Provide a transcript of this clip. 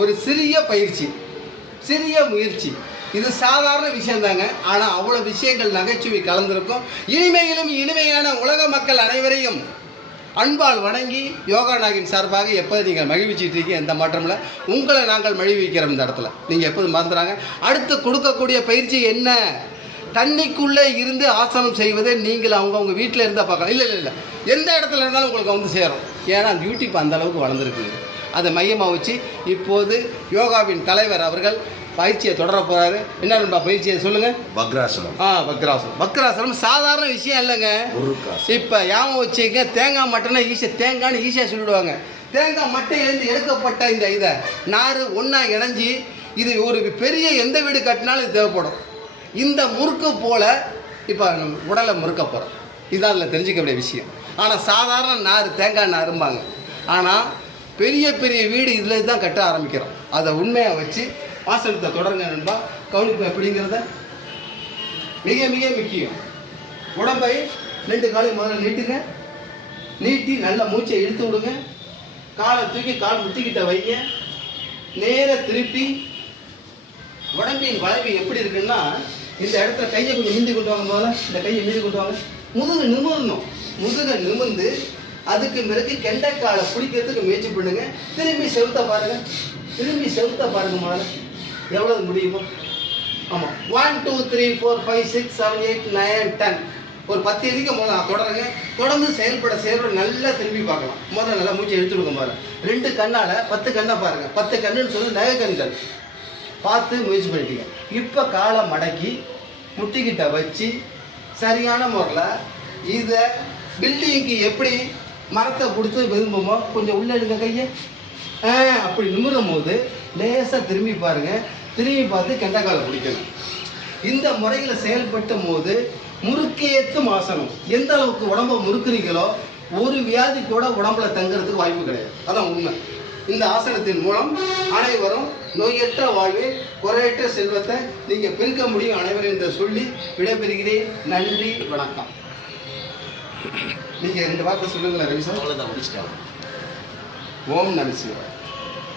ஒரு சிறிய பயிற்சி, சிறிய முயற்சி. இது சாதாரண விஷயம் தாங்க. ஆனால் அவ்வளோ விஷயங்கள் நகைச்சுவை கலந்திருக்கும். இனிமையிலும் இனிமையான உலக மக்கள் அனைவரையும் அன்பால் வணங்கி யோகா நாகின் சார்பாக எப்போது நீங்கள் மகிழ்விச்சிட்டு இருக்கீங்க, எந்த மாற்றம் இல்லை. உங்களை நாங்கள் மகிழ்விக்கிறோம் இந்த இடத்துல. நீங்கள் எப்போதும் மறந்துறாங்க. அடுத்து கொடுக்கக்கூடிய பயிற்சி என்ன? தண்ணிக்குள்ளே இருந்து ஆசனம் செய்வதை நீங்கள் அவங்கவுங்க வீட்டில் இருந்தால் பார்க்கலாம். இல்லை, எந்த இடத்துல இருந்தாலும் உங்களுக்கு வந்து சேரும். ஏன்னா யூடியூப் அந்த அளவுக்கு வளர்ந்துருக்குது. அதை மையமாக வச்சு இப்போது யோகாவின் தலைவர் அவர்கள் பயிற்சியை தொடர போகிறாரு. என்ன பயிற்சியை சொல்லுங்கள். வக்ராசனம். வக்ராசனம். வக்ராசனம் சாதாரண விஷயம் இல்லைங்க. இப்போ ஞாபகம் வச்சுக்க, தேங்காய் மட்டைனா தேங்காய்னு ஈஸியாக சொல்லிவிடுவாங்க. தேங்காய் மட்டையிலேருந்து எடுக்கப்பட்ட இந்த இதை நார் ஒன்றா இணைஞ்சி இது ஒரு பெரிய எந்த வீடு கட்டினாலும் இது தேவைப்படும். இந்த முறுக்கு போல் இப்போ உடலை முறுக்க போகிறோம். இதுதான் அதில் தெரிஞ்சிக்க வேண்டிய விஷயம். ஆனால் சாதாரண நார் தேங்காய் நாரும்பாங்க. ஆனால் பெரிய பெரிய வீடு இதில் தான் கட்ட ஆரம்பிக்கிறோம். அதை உண்மையாக வச்சு ஆசனத்தை தொடருங்க நண்பா. கவனிப்பு எப்படிங்கிறத மிக மிக முக்கியம். உடம்பை 2 காலையும் முதல்ல நீட்டுங்க. நீட்டி நல்ல மூச்சை இழுத்து விடுங்க. காலை தூக்கி கால் முத்திக்கிட்ட வைங்க. நேர திருப்பி உடம்பின் வளைவு எப்படி இருக்குன்னா, இந்த இடத்துல கையை கொஞ்சம் மீந்தி கொண்டு வாங்க. முதல்ல இந்த கையை மீந்தி கொண்டு வாங்க. முதுகு நிமிரணும். முதுகை நிமிர்ந்து அதுக்கு பிறகு கெண்டைக்காலை பிடிக்கிறதுக்கு முயற்சி பண்ணுங்க. திரும்பி செவுத்த பாருங்க. முதல்ல எவ்வளவு முடியுமோ. ஆமாம், 1 2 3 4 5 6 7 8 9 10 ஒரு 10 எண்ணிக்கை முதல்ல தொடருங்க. தொடர்ந்து செயல்பட நல்லா திரும்பி பார்க்கலாம். முதல்ல நல்லா மூச்சை எடுத்துடுங்க. பாருங்க 2 கண்ணால் 10 கண்ணை பாருங்க. 10 கண்ணுன்னு சொல்லி நகை கண்கள் பார்த்து முயற்சி பண்ணிட்டீங்க. இப்போ காலை மடக்கி முட்டிக்கிட்ட வச்சு சரியான முறையில் இதை பில்டிங்க்கு எப்படி மரத்தை கொடுத்து விரும்புமோ கொஞ்சம் உள்ளே எடுங்க கையை. அப்படி நிமிரும் போது லேசாக திரும்பி பாருங்கள். திரும்பி பார்த்து கெண்டைக்காலை பிடிக்கணும். இந்த முறையில் செயல்பட்டும் போது முறுக்கேற்றும் ஆசனம். எந்த அளவுக்கு உடம்பை முறுக்குறீங்களோ ஒரு வியாதி கூட உடம்புல தங்குறதுக்கு வாய்ப்பு கிடையாது. அதான் உண்மை. இந்த ஆசனத்தின் மூலம் அனைவரும் நோயற்ற வாழ்வே குறையற்ற செல்வத்தை நீங்கள் பெருக்க முடியும். அனைவரும் என்று சொல்லி விடைபெறுகிறேன். நன்றி, வணக்கம். நீங்கள் 2 வார்த்தை சொல்லுங்களேன் ரவி சார். அவ்வளோதான், முடிச்சிட்டாங்க. ஓம் நம சிவாய.